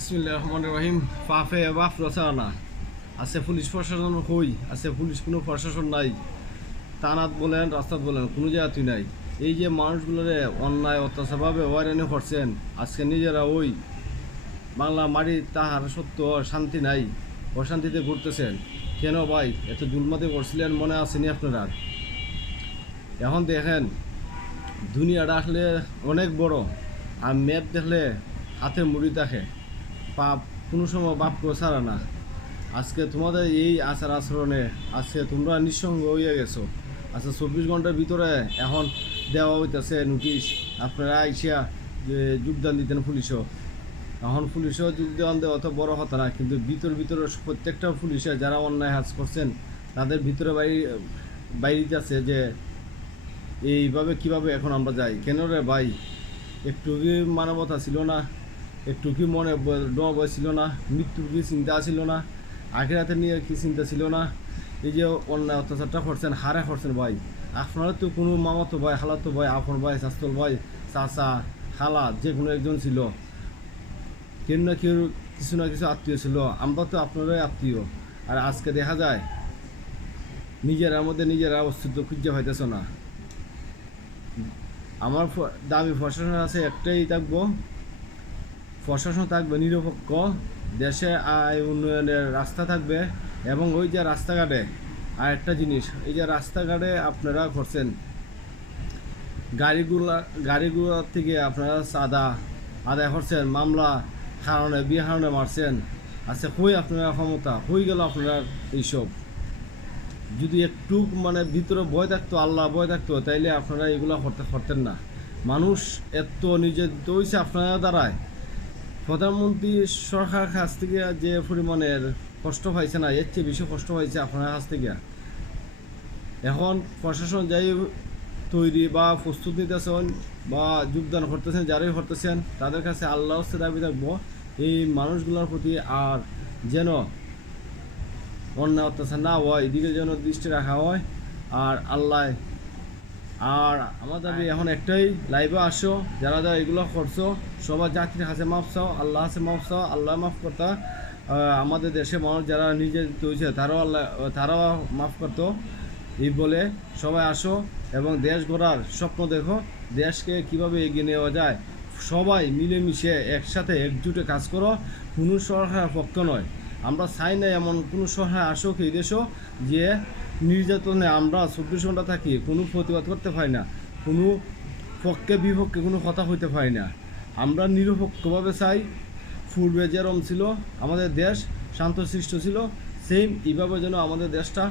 বিসমিল্লাহির রহমানির রহিম। পাফে বাফ রসানা আছে পুলিশ প্রশাসন হই আছে পুলিশ কোনো প্রশাসন নাই। তানাত বলেন রাস্তাত বলেন কোনো জায়গাতেই নাই। এই যে মানুষগুলোরে অন্যায় অত্যাচারভাবে হয়রানি করছেন, আজকে নিজেরা ওই বাংলা মারি তাহার সত্য শান্তি নাই, অশান্তিতে ঘুরতেছেন কেন ভাই? এত জুলমাতে করছিলেন মনে আসেনি আপনারা? এখন দেখেন দুনিয়াটা আসলে অনেক বড়, আর ম্যাপ দেখলে হাতে মুড়ি দেখে পাপ কোনো সময় বাপ কেউ ছাড়া না। আজকে তোমাদের এই আচার আচরণে আজকে তোমরা নিঃসঙ্গ হয়ে গেছো। আচ্ছা 24 ঘন্টার ভিতরে এখন দেওয়া হইতেছে নোটিশ, আপনারা আইসিয়া যে যোগদান দিতেন পুলিশও। এখন পুলিশও যোগদান দেওয়া অত বড় কথা না, কিন্তু ভিতরে প্রত্যেকটা পুলিশে যারা অন্যায় কাজ করছেন তাদের ভিতরে বাইরে আছে যে এইভাবে কিভাবে এখন আমরা যাই কেন রে ভাই? একটু কি মানবতা ছিল না? একটু কি মনে ডর ভয় ছিল না? মৃত্যুর কি চিন্তা ছিল না? আখিরাতের নিয়ে কি চিন্তা ছিল না? এই যে অন্যায় অত্যাচারটা করছেন, হারে করছেন ভাই, আপনারা তো কোনো মামাতো ভাই, খালাতো ভাই, আপন ভাই, শাস্তল ভাই, চাচা, খালা যে কোনো একজন ছিল, কেউ না কেউ কিছু না কিছু আত্মীয় ছিল। আমরা তো আপনারাই আত্মীয়। আর আজকে দেখা যায় নিজেরার মধ্যে নিজেরা অস্তিত্ব খুঁজে পাইতেছ না। আমার দাবি প্রশাসনের আছে একটাই থাকবো, প্রশাসন থাকবে নিরপেক্ষ, দেশে আয় উন্নয়নের রাস্তা থাকবে। এবং ওই যে রাস্তাঘাটে আর একটা জিনিস, এই যে রাস্তাঘাটে আপনারা করছেন গাড়িগুলোর থেকে আপনারা আদায় করছেন, মামলা কারণে বিয়ে কারণে মারছেন। আচ্ছা কই আপনারা ক্ষমতা, হয়ে গেল আপনার এইসব? যদি একটু মানে ভিতরে ভয় থাকতো, আল্লাহ ভয় থাকতো, তাইলে আপনারা এগুলো করতেন না। মানুষ এত নিজের হয়েছে আপনারা দ্বারায়। প্রধানমন্ত্রী সরকার কাছ থেকে যে পরিমাণের কষ্ট পাইছে না, এর চেয়ে বেশি কষ্ট পাইছে আপনার কাছ থেকে। এখন প্রশাসন যাই তৈরি বা প্রস্তুত নিতেছেন বা যোগদান করতেছেন, যারাই করতেছেন তাদের কাছে আল্লাহ হচ্ছে দাবি থাকবো এই মানুষগুলোর প্রতি আর যেন অন্যায় অত্যাচার না হয়, এদিকে যেন দৃষ্টি রাখা হয়। আর আল্লাহ আর আমার দাবি এখন একটাই, লাইভে আসো, যারা যারা এগুলো করছো সবার জাতির কাছে মাফ চাও, আল্লাহ কাছে মাফ চাও, আল্লাহ মাফ করতা। আমাদের দেশে মানুষ যারা নিজে তৈছে তারাও মাফ করতো। এই বলে সবাই আসো এবং দেশ গড়ার স্বপ্ন দেখো, দেশকে কিভাবে এগিয়ে নেওয়া যায় সবাই মিলেমিশে একসাথে একজুটে কাজ করো। কোনো সরকার পক্ষ নয়, আমরা চাই না এমন কোনো সরকার আসুক এই দেশও যে নির্যাতনে আমরা 24 ঘন্টা থাকি, কোনো প্রতিবাদ করতে পারি না, কোনো পক্ষে বিপক্ষে কোনো কথা হইতে পারি না। আমরা নিরপেক্ষভাবে চাই পূর্বে যেরকম ছিল আমাদের দেশ, শান্তশিষ্ট ছিল, সেম এইভাবে যেন আমাদের দেশটা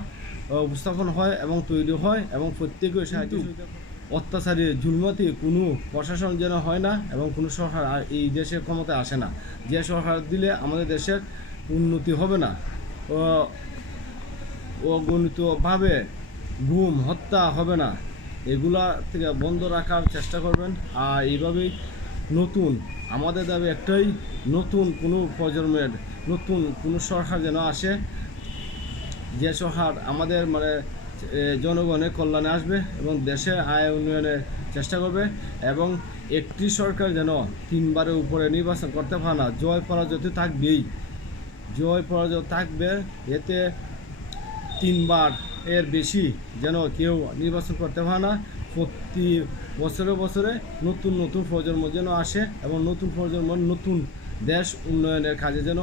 উপস্থাপন হয় এবং তৈরি হয় এবং প্রত্যেকের সাহায্য অত্যাচারী জুলমতি কোনো প্রশাসন যেন হয় না এবং কোনো সরকার আর এই দেশের ক্ষমতায় আসে না। যে সরকার দিলে আমাদের দেশের উন্নতি হবে না, অগণিতভাবে গুম হত্যা হবে না, এগুলা থেকে বন্ধ রাখার চেষ্টা করবেন। আর এইভাবেই নতুন আমাদের দাবি একটাই, নতুন কোনো প্রজন্মের নতুন কোনো সরকার যেন আসে, যে সরকার আমাদের মানে জনগণের কল্যাণে আসবে এবং দেশে আয় উন্নয়নের চেষ্টা করবে। এবং একটি সরকার যেন 3বারের উপরে নির্বাচন করতে পারে না, জয় পরাজয় থাকবেই, জয় পরাজয় থাকবে, এতে 3বার এর বেশি যেন কেউ নির্বাচন করতে পারে না। প্রতি বছরে নতুন নতুন প্রজন্ম যেন আসে এবং নতুন প্রজন্ম নতুন দেশ উন্নয়নের কাজে যেন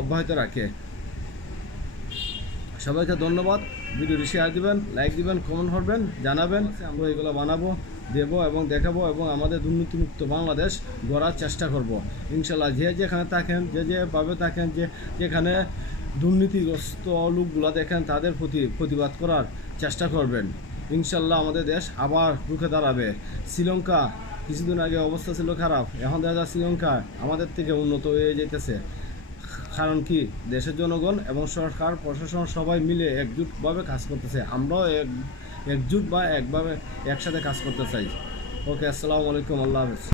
অব্যাহত রাখে। সবাইকে ধন্যবাদ। ভিডিওটি শেয়ার দিবেন, লাইক দিবেন, কমেন্ট করবেন, জানাবেন। আমরা এগুলো বানাবো, দেবো এবং দেখাবো এবং আমাদের দুর্নীতিমুক্ত বাংলাদেশ গড়ার চেষ্টা করব ইনশাল্লাহ। যে যেখানে থাকেন, যেভাবে থাকেন, যেখানে দুর্নীতিগ্রস্ত লোকগুলো দেখেন তাদের প্রতি প্রতিবাদ করার চেষ্টা করবেন। ইনশাল্লাহ আমাদের দেশ আবার রুখে দাঁড়াবে। শ্রীলঙ্কা কিছুদিন আগে অবস্থা ছিল খারাপ, এখন দেখা যায় শ্রীলঙ্কা আমাদের থেকে উন্নত হয়ে যেতেছে। কারণ কি? দেশের জনগণ এবং সরকার প্রশাসন সবাই মিলে একজুটভাবে কাজ করতেছে। আমরাও একজুট বা একসাথে কাজ করতে চাই। ওকে, আসসালামু আলাইকুম, আল্লাহ হাফেজ।